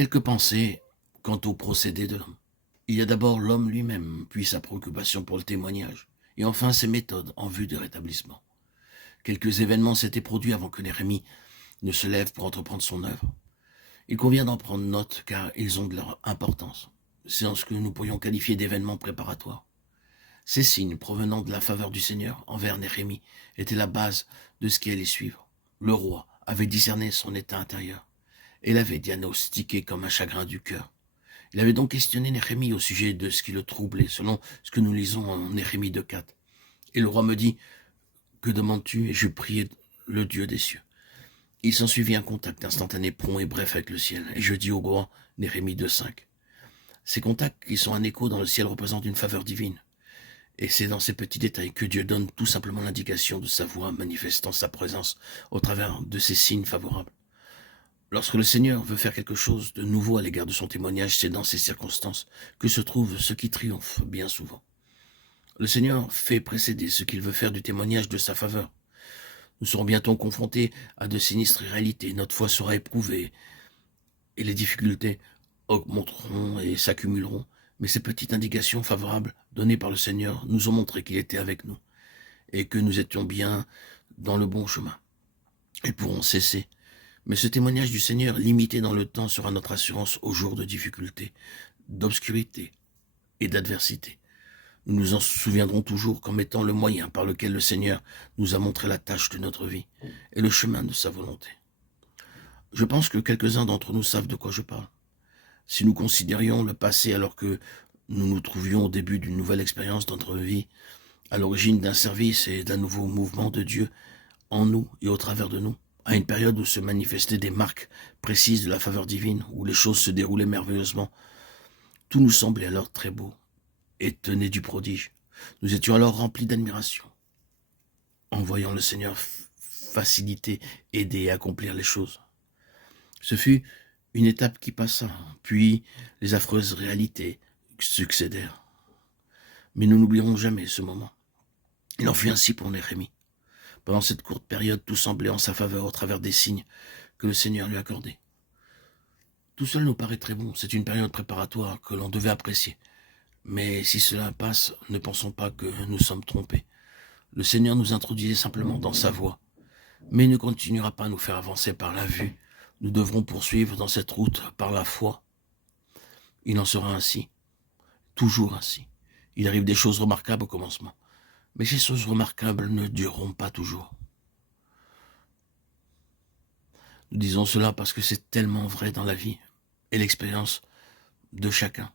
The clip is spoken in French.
Quelques pensées quant au procédé de l'homme. Il y a d'abord l'homme lui-même, puis sa préoccupation pour le témoignage, et enfin ses méthodes en vue du rétablissement. Quelques événements s'étaient produits avant que Néhémie ne se lève pour entreprendre son œuvre. Il convient d'en prendre note car ils ont de leur importance. C'est en ce que nous pourrions qualifier d'événements préparatoires. Ces signes provenant de la faveur du Seigneur envers Néhémie étaient la base de ce qui allait suivre. Le roi avait discerné son état intérieur et l'avait diagnostiqué comme un chagrin du cœur. Il avait donc questionné Néhémie au sujet de ce qui le troublait, selon ce que nous lisons en Néhémie 2:4. Et le roi me dit, « Que demandes-tu » Et je priai le Dieu des cieux. Il s'ensuivit un contact instantané, prompt et bref avec le ciel. Et je dis au roi, Néhémie 2:5. Ces contacts qui sont un écho dans le ciel représentent une faveur divine. Et c'est dans ces petits détails que Dieu donne tout simplement l'indication de sa voix, manifestant sa présence au travers de ces signes favorables. Lorsque le Seigneur veut faire quelque chose de nouveau à l'égard de son témoignage, c'est dans ces circonstances que se trouve ce qui triomphe bien souvent. Le Seigneur fait précéder ce qu'il veut faire du témoignage de sa faveur. Nous serons bientôt confrontés à de sinistres réalités, notre foi sera éprouvée et les difficultés augmenteront et s'accumuleront. Mais ces petites indications favorables données par le Seigneur nous ont montré qu'il était avec nous et que nous étions bien dans le bon chemin. Ils pourront cesser. Mais ce témoignage du Seigneur, limité dans le temps, sera notre assurance aux jours de difficulté, d'obscurité et d'adversité. Nous nous en souviendrons toujours comme étant le moyen par lequel le Seigneur nous a montré la tâche de notre vie et le chemin de sa volonté. Je pense que quelques-uns d'entre nous savent de quoi je parle. Si nous considérions le passé alors que nous nous trouvions au début d'une nouvelle expérience dans notre vie, à l'origine d'un service et d'un nouveau mouvement de Dieu en nous et au travers de nous, à une période où se manifestaient des marques précises de la faveur divine, où les choses se déroulaient merveilleusement, tout nous semblait alors très beau, étonnés du prodige. Nous étions alors remplis d'admiration, en voyant le Seigneur faciliter, aider et accomplir les choses. Ce fut une étape qui passa, puis les affreuses réalités succédèrent. Mais nous n'oublierons jamais ce moment. Il en fut ainsi pour Néhémie. Pendant cette courte période, tout semblait en sa faveur au travers des signes que le Seigneur lui accordait. Tout cela nous paraît très bon, c'est une période préparatoire que l'on devait apprécier. Mais si cela passe, ne pensons pas que nous sommes trompés. Le Seigneur nous introduisait simplement dans sa voie, mais il ne continuera pas à nous faire avancer par la vue. Nous devrons poursuivre dans cette route par la foi. Il en sera ainsi, toujours ainsi. Il arrive des choses remarquables au commencement, mais ces choses remarquables ne dureront pas toujours. Nous disons cela parce que c'est tellement vrai dans la vie et l'expérience de chacun.